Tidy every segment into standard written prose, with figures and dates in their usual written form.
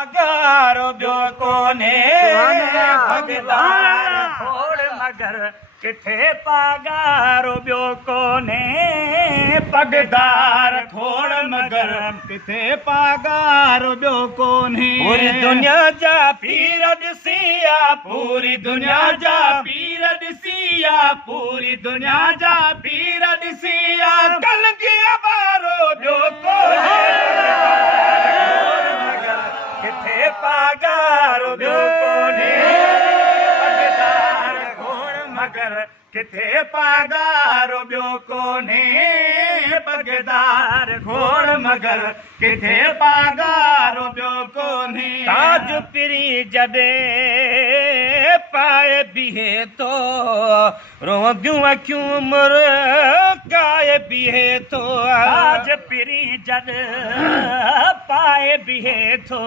अगारो ॿियो कोन्हे पगदार खोड़ मगर किथे पगारो ॿियो कोन्हे पगदार खोड़ मगर किथे पगारो ॿियो कोन्हे पूरी दुनिया जा पीर ॾिसिया पूरी दुनिया जा पीर ॾिसिया पूरी दुनिया जा पीर ॾिसिया कलंगीअ वारो ॿियो कोन्हे किथे पगारो ॿियो कोन्हे पगदार खोड़ मगर किथे पगारो ॿियो कोन्हे पगदार खोड़ मगर किथे पगारो ॿियो कोन्हे ताज पिरी जॾे पाए बीहे तो रोंदियूं अखियूं मुर्गाए बीहे तो ताज पिरी जॾ पाए बीहे थो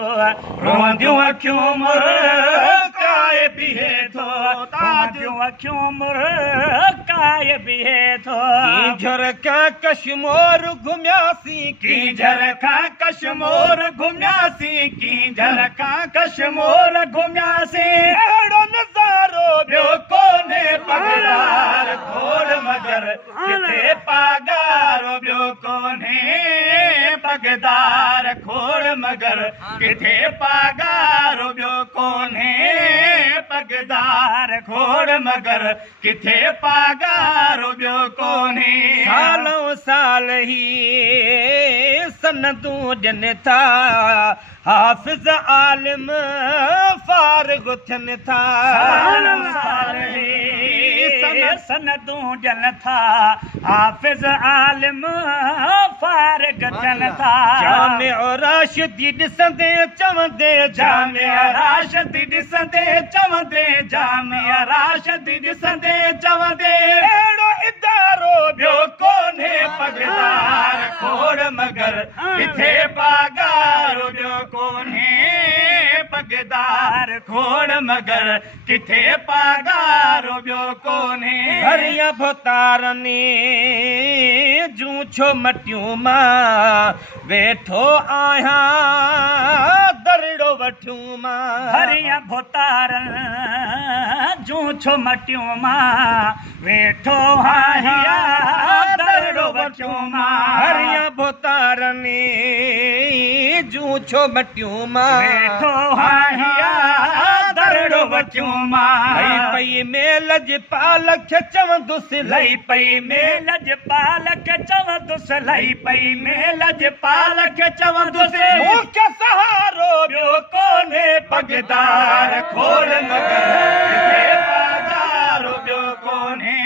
रोंदियूं अखियूं मुर्गाए बीहे थो ताजूं अखियूं मुर्गाए बीहे थो झरखा कश्मीर घुमियासीं की झरखा कश्मीर घुमियासीं की झरखा कश्मीर घुमियासीं अहिड़ो नज़ारो ॿियो कोन्हे पगदार खोड़ मगर किथे पगारो ॿियो कोन्हे पगदार खोड़ मगर किथे पगारो ॿियो कोन्हे पगदार खोड़ मगर किथे पगारो ॿियो कोन्हे सालों साल ही सनदूं ॾियनि था हाफ़िज़ आलिम फारिग़ थियनि था सालों साल ही सनदूं ॾियनि था हाफ़िज़ आलिम फारिग़ थियनि था जामिअ राशिदी ॾिसंदे चवंदे जामिअ राशिदी ॾिसंदे चवंदे जामिअ राशिदी ॾिसंदे चवंदे अहिड़ो इदारो ॿियो कोन्हे पगदार खोड़ मगर किथे पगारो ॿियो कोन्हे पगदार खोड़ मगर किथे पगारो ॿियो कोन्हे हरिया भोतारनी जूं छो मटियूं मां वेठो आहियां दरड़ो वठूं मां हरिया भोतारन जूं छो मटियूं मां वेठो आहियां दरड़ो वठूं मां हरिया भोतारनी जूं छो मटियूं मां वेठो आहियां दरड़ो वठूं मां लई पई मेल जे पालक चवंदुसि लई पई मेल जे पालक चवंदुसि लई पई मेल जे पालक चवंदुसि मूंखे सहारो ॿियो कोन्हे पगदार खोड़ मगर किथे पगारो ॿियो कोन्हे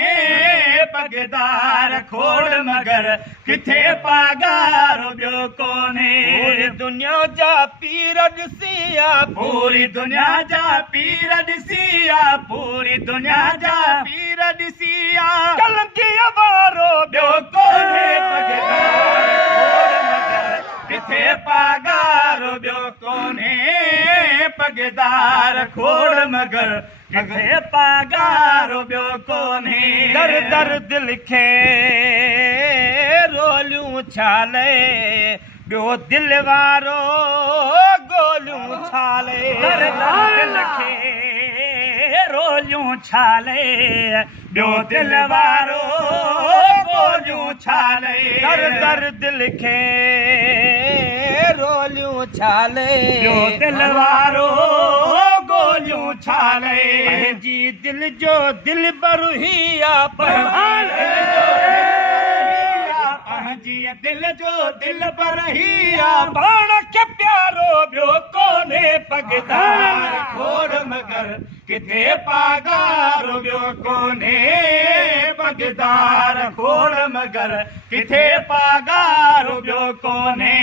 पगदार खोड़ मगर किथे पगारो ॿियो कोन्हे पूरी दुनिया जा पीर ॾिसिया पूरी दुनिया जा पीर ॾिसिया पूरी दुनिया जा पीर ॾिसिया कलंगीअ वारो ॿियो कोन्हे पगदार किथे पगारो ॿियो कोन्हे पगदार खोड़ मगर किथे पगारो ॿियो कोन्हे दर दर दिल खे रोलियूं छाले ॿियो दिल वारो गोलियूं छाले दर दर दिल खे रोलियूं छाले ॿियो दिल वारो गोलियूं छाले दर दर दिल खे रोलियूं छाले ॿियो दिल वारो गोलियूं छाले पंहिंजी दिल जो दिल भरू ही पंहिंजी दिल जो दिल भर ही पाण खे प्यारो ॿियो कोन्हे पगदार खोड़ मगर किथे पगारो ॿियो कोन्हे पगदार खोड़ मगर किथे पगारो ॿियो कोन्हे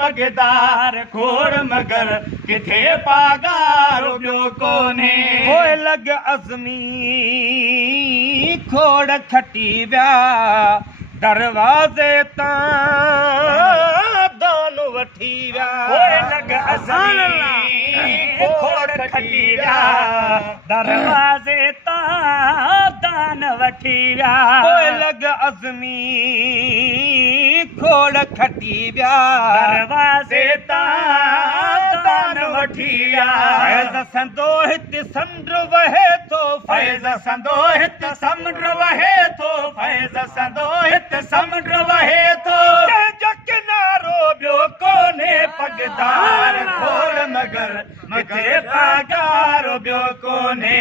पगदार खोड़ मगर किथे पगारो ॿियो कोन्हे होए लॻ अज़मी खोड़ खटी विया दरवाज़े तां दान वठी विया होए लॻ अज़मी खोड़ खटी विया दरवाज़े तां दान वठी विया होए लॻ अज़मी खोड़ खटी विया दरवाज़े तां वठिया फैज़ संदो हित समुंड वहे थो फैज़ संदो हित समुंड वहे थो फैज़ संदो हित समुंड वहे थो जो किनारो ॿियो कोन्हे पगदार खोड़ मगर किथे पागार ॿियो कोन्हे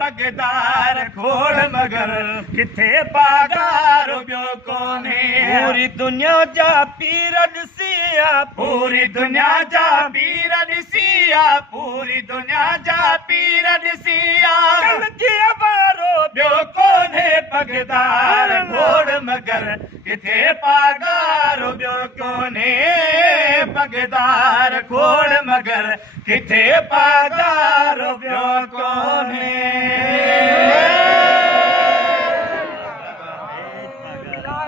पगदार खोड़ मगर किथे पागार ॿियो कोन्हे पूरी दुनिया जा पीर ॾिसिया पूरी दुनिया जा पीर ॾिसिया पूरी दुनिया जा पीर ॾिसिया वारो ॿियो कोन्हे पगदार खोड़ मगर किथे पागार ॿियो कोन्हे पगदार खोड़ मगर किथे पागार ॿियो कोन्हे